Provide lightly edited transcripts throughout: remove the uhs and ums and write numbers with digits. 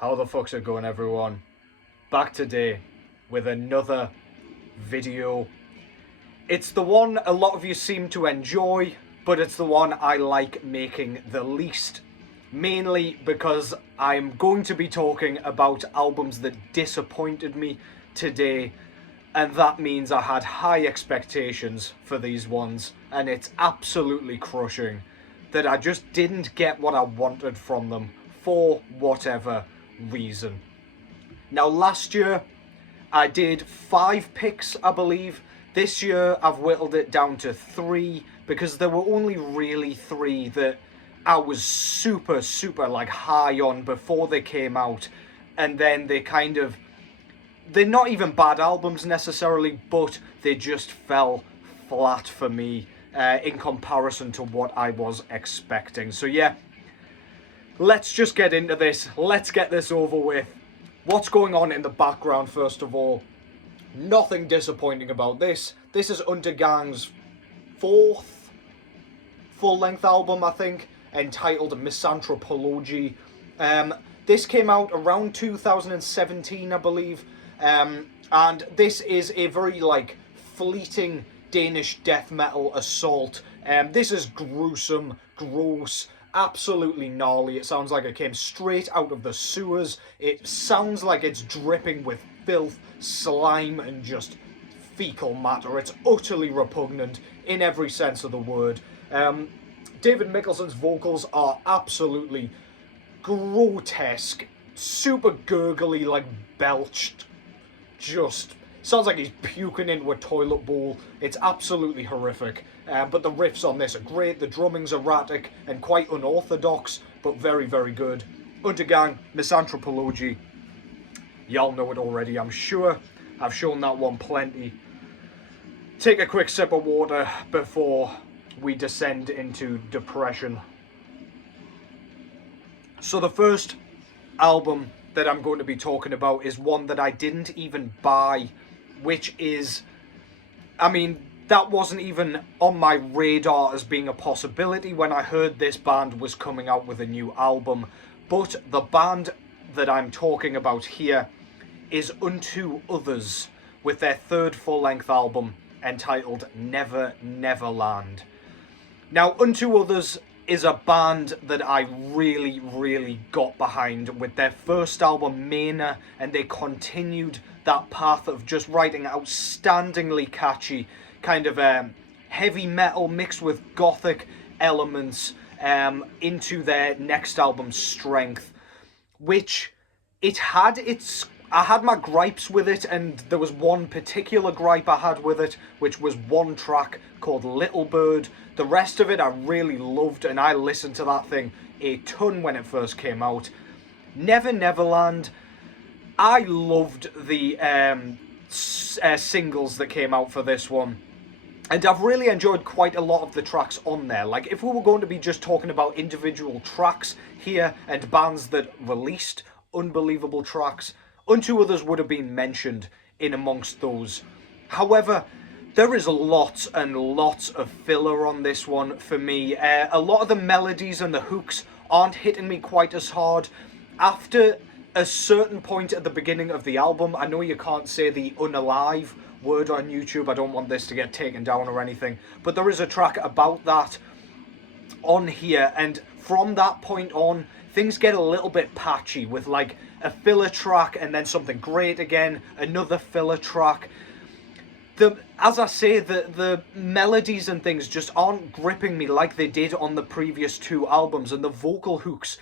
How the fuck's it going, everyone? Back today with another video. It's the one a lot of you seem to enjoy, but it's the one I like making the least. Mainly because I'm going to be talking about albums that disappointed me today, and that means I had high expectations for these ones, and it's absolutely crushing that I just didn't get what I wanted from them for whatever reason. Now, last year I did 5 picks, I believe. This year I've whittled it down to 3 because there were only really 3 that I was super like high on before they came out, and then they're not even bad albums necessarily, but they just fell flat for me in comparison to what I was expecting. So yeah, let's just get into this. Let's get this over with. What's going on in the background, first of all? Nothing disappointing about this. This is Undergang's 4th full-length album, I think, entitled Misanthropology. This came out around 2017, I believe. And this is a very, fleeting Danish death metal assault. This is gruesome, gross, absolutely gnarly. It sounds like it came straight out of the sewers. It sounds like it's dripping with filth, slime, and just fecal matter. It's utterly repugnant in every sense of the word. David Mikkelson's vocals are absolutely grotesque, super gurgly, belched. Just sounds like he's puking into a toilet bowl. It's absolutely horrific. But the riffs on this are great. The drumming's erratic and quite unorthodox, but very, very good. Undergang, Misanthropology. Y'all know it already, I'm sure. I've shown that one plenty. Take a quick sip of water before we descend into depression. So the first album that I'm going to be talking about is one that I didn't even buy, which is, that wasn't even on my radar as being a possibility when I heard this band was coming out with a new album. But the band that I'm talking about here is Unto Others, with their 3rd full-length album entitled Neverland. Now, Unto Others is a band that I really got behind with their first album, Mana, and they continued that path of just writing outstandingly catchy kind of heavy metal mixed with gothic elements into their next album, Strength, which I had my gripes with it, and there was one particular gripe I had with it, which was one track called Little Bird. The rest of it I really loved, and I listened to that thing a ton when it first came out. Neverland, I loved the singles that came out for this one. And I've really enjoyed quite a lot of the tracks on there. If we were going to be just talking about individual tracks here and bands that released unbelievable tracks, Unto Others would have been mentioned in amongst those. However, there is lots and lots of filler on this one for me. A lot of the melodies and the hooks aren't hitting me quite as hard. After a certain point at the beginning of the album, I know you can't say the unalive word on YouTube, I don't want this to get taken down or anything, but there is a track about that on here, and from that point on, things get a little bit patchy with a filler track and then something great again, another filler track. As I say, the melodies and things just aren't gripping me like they did on the previous 2 albums, and the vocal hooks,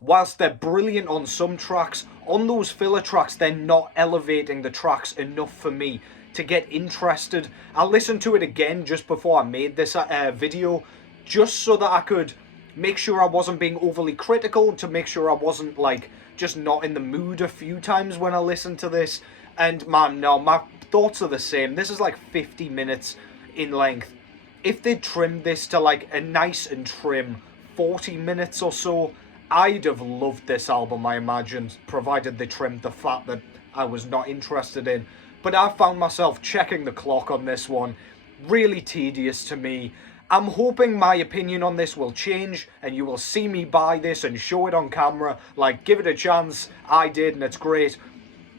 whilst they're brilliant on some tracks, on those filler tracks they're not elevating the tracks enough for me to get interested. I listened to it again just before I made this video, just so that I could make sure I wasn't being overly critical, to make sure I wasn't just not in the mood a few times when I listened to this. And man, no, my thoughts are the same. This is 50 minutes in length. If they trimmed this to a nice and trim 40 minutes or so, I'd have loved this album, I imagine, provided they trimmed the fat that I was not interested in. But I found myself checking the clock on this one. Really tedious to me. I'm hoping my opinion on this will change and you will see me buy this and show it on camera. Like, give it a chance. I did, and it's great.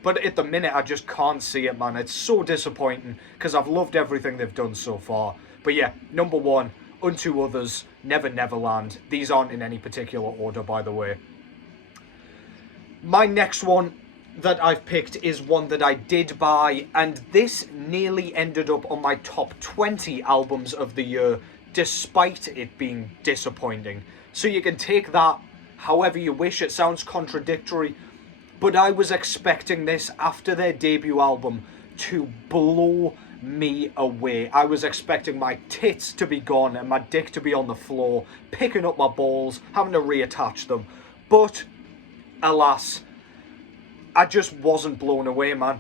But at the minute, I just can't see it, man. It's so disappointing because I've loved everything they've done so far. But yeah, number 1, Unto Others, Neverland. These aren't in any particular order, by the way. My next one that I've picked is one that I did buy, and this nearly ended up on my top 20 albums of the year, despite it being disappointing. So you can take that however you wish. It sounds contradictory, but I was expecting this after their debut album to blow me away. I was expecting my tits to be gone and my dick to be on the floor, picking up my balls, having to reattach them. But alas, I just wasn't blown away, man.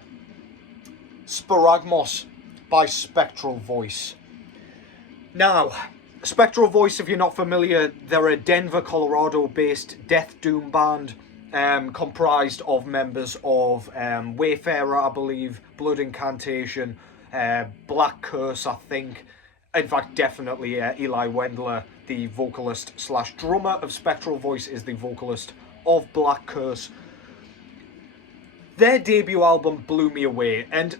Sparagmos by Spectral Voice. Now, Spectral Voice, if you're not familiar, they're a Denver, Colorado-based death doom band comprised of members of Wayfarer, I believe, Blood Incantation, Black Curse, I think. In fact, definitely Eli Wendler, the vocalist slash drummer of Spectral Voice, is the vocalist of Black Curse. Their debut album blew me away, and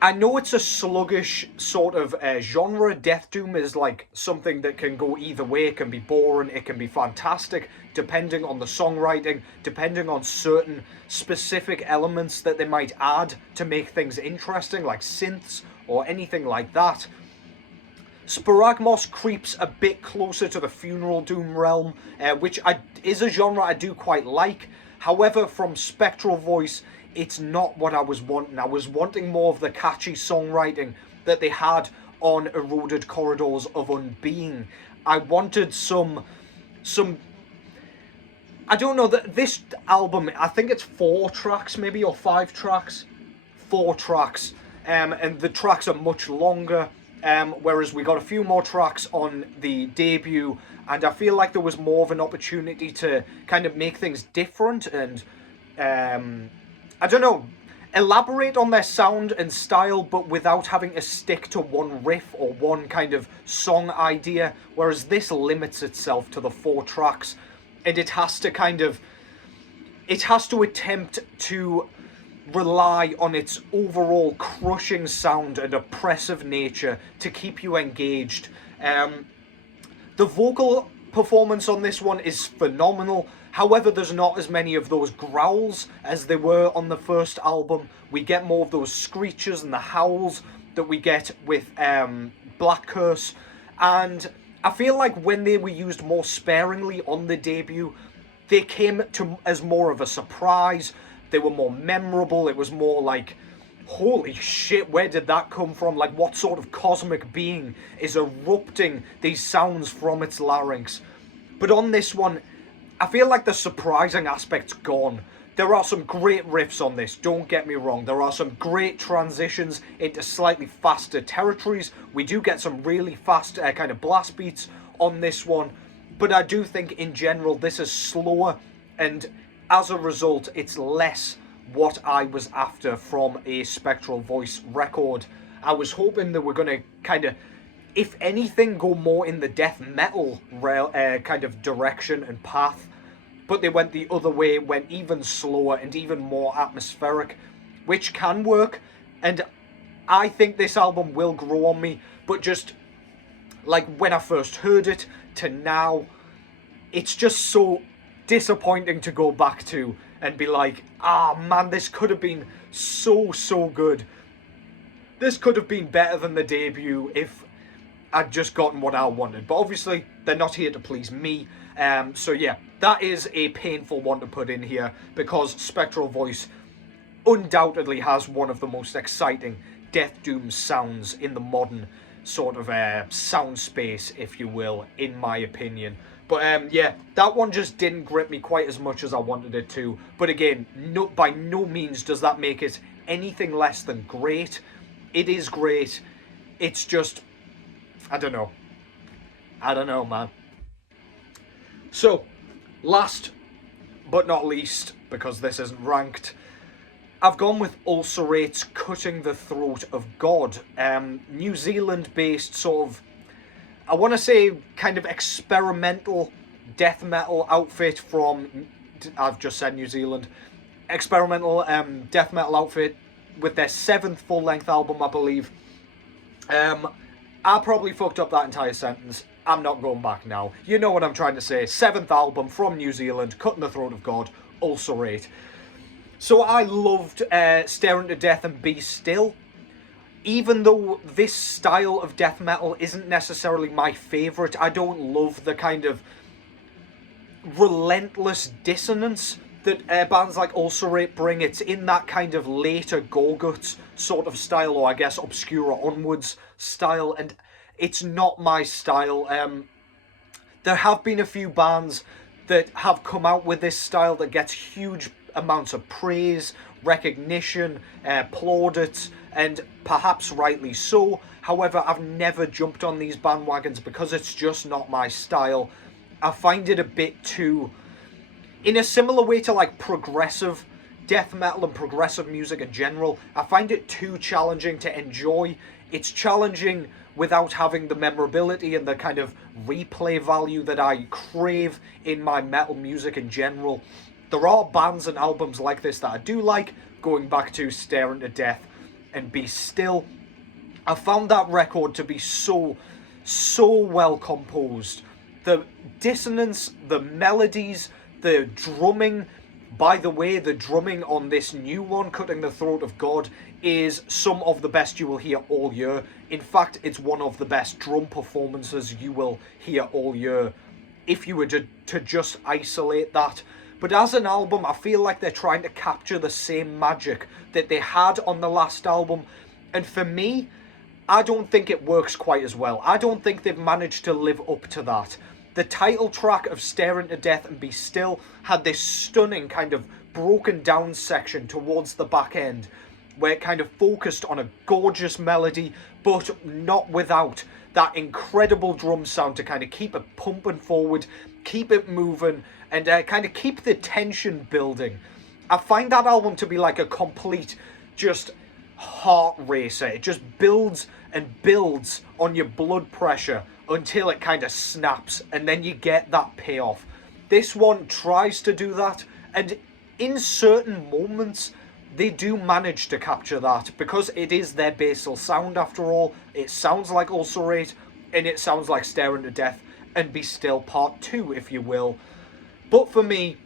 I know it's a sluggish sort of genre. Death doom is like something that can go either way. It can be boring, it can be fantastic, depending on the songwriting, depending on certain specific elements that they might add to make things interesting, like synths or anything like that. Sparagmos creeps a bit closer to the funeral doom realm, which is a genre I do quite like. However, from Spectral Voice, it's not what I was wanting. I was wanting more of the catchy songwriting that they had on Eroded Corridors of Unbeing. I wanted some I don't know, this album, I think it's 4 tracks maybe, or 5 tracks. 4 tracks. And the tracks are much longer. Whereas we got a few more tracks on the debut, and I feel like there was more of an opportunity to kind of make things different and, I don't know, elaborate on their sound and style, but without having to stick to one riff or one kind of song idea, whereas this limits itself to the 4 tracks, and it has to attempt to rely on its overall crushing sound and oppressive nature to keep you engaged. The vocal performance on this one is phenomenal. However, there's not as many of those growls as there were on the first album. We get more of those screeches and the howls that we get with Black Curse. And I feel like when they were used more sparingly on the debut, they came to as more of a surprise. They were more memorable. It was more like, holy shit, where did that come from? Like, what sort of cosmic being is erupting these sounds from its larynx? But on this one, I feel like the surprising aspect's gone. There are some great riffs on this, don't get me wrong. There are some great transitions into slightly faster territories. We do get some really fast kind of blast beats on this one. But I do think in general this is slower, and as a result it's less what I was after from a Spectral Voice record. I was hoping that we're going to kind of, if anything, go more in the death metal kind of direction and path. But they went the other way, went even slower and even more atmospheric, which can work. And I think this album will grow on me. But just like when I first heard it to now, it's just so disappointing to go back to and be like, ah man, this could have been so good. This could have been better than the debut if I'd just gotten what I wanted. But obviously, they're not here to please me. So yeah, that is a painful one to put in here, because Spectral Voice undoubtedly has one of the most exciting death doom sounds in the modern sort of sound space, if you will, in my opinion. But yeah, that one just didn't grip me quite as much as I wanted it to. But again, by no means does that make it anything less than great. It is great. It's just, I don't know. I don't know, man. So, last but not least, because this isn't ranked, I've gone with Ulcerate's Cutting the Throat of God. New Zealand-based sort of I want to say, kind of experimental death metal outfit from, I've just said New Zealand, experimental death metal outfit with their 7th full-length album, I believe. I probably fucked up that entire sentence. I'm not going back now. You know what I'm trying to say. 7th album from New Zealand, Cut in the Throat of God, Ulcerate. So I loved Stare Into Death and Be Still. Even though this style of death metal isn't necessarily my favourite, I don't love the kind of relentless dissonance that bands like Ulcerate bring. It's in that kind of later Gorguts sort of style, or I guess Obscura onwards style, and it's not my style. There have been a few bands that have come out with this style that gets huge amounts of praise, recognition, plaudits, and perhaps rightly so. However, I've never jumped on these bandwagons because it's just not my style. I find it a bit too, in a similar way to like progressive death metal and progressive music in general, I find it too challenging to enjoy. It's challenging without having the memorability and the kind of replay value that I crave in my metal music in general. There are bands and albums like this that I do like, going back to Stare Into Death and Be Still. I found that record to be so well composed. The dissonance, the melodies, the drumming. By the way, the drumming on this new one, Cutting the Throat of God, is some of the best you will hear all year. In fact, it's one of the best drum performances you will hear all year, if you were to just isolate that. But as an album, I feel like they're trying to capture the same magic that they had on the last album. And for me, I don't think it works quite as well. I don't think they've managed to live up to that. The title track of Stare Into Death and Be Still had this stunning kind of broken down section towards the back end, where it kind of focused on a gorgeous melody, but not without that incredible drum sound to kind of keep it pumping forward, keep it moving, and kind of keep the tension building. I find that album to be like a complete just heart racer. It just builds and builds on your blood pressure until it kind of snaps, and then you get that payoff. This one tries to do that, and in certain moments they do manage to capture that, because it is their basal sound after all. It sounds like Ulcerate, and it sounds like Stare Into Death and Be Still Part 2, if you will. But for me,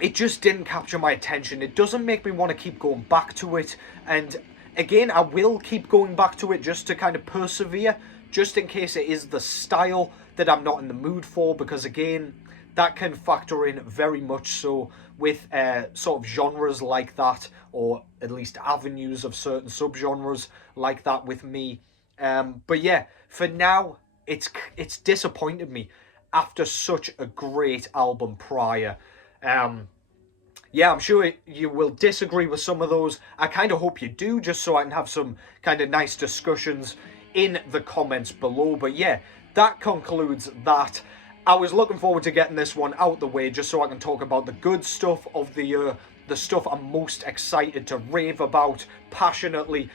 it just didn't capture my attention. It doesn't make me want to keep going back to it, and again, I will keep going back to it just to kind of persevere, just in case it is the style that I'm not in the mood for, because again, that can factor in very much so with sort of genres like that, or at least avenues of certain subgenres like that with me. But yeah, for now, it's disappointed me after such a great album prior. Yeah, I'm sure you will disagree with some of those. I kind of hope you do, just so I can have some kind of nice discussions in the comments below. But yeah, that concludes that. I was looking forward to getting this one out the way, just so I can talk about the good stuff of the year, the stuff I'm most excited to rave about passionately.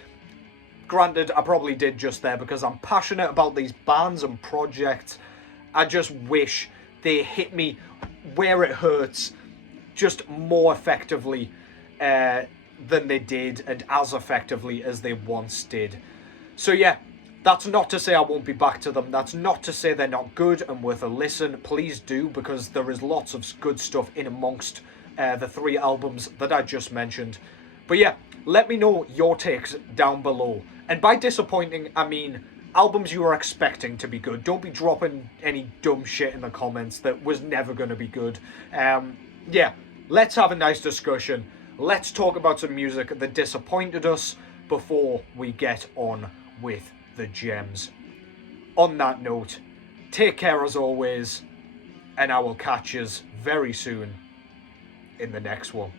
Granted, I probably did just there because I'm passionate about these bands and projects. I just wish they hit me where it hurts, just more effectively than they did, and as effectively as they once did. So yeah, that's not to say I won't be back to them. That's not to say they're not good and worth a listen. Please do, because there is lots of good stuff in amongst the 3 albums that I just mentioned. But yeah, let me know your takes down below. And by disappointing, I mean albums you were expecting to be good. Don't be dropping any dumb shit in the comments that was never going to be good. Yeah, let's have a nice discussion. Let's talk about some music that disappointed us before we get on with the gems. On that note, take care as always, and I will catch yous very soon in the next one.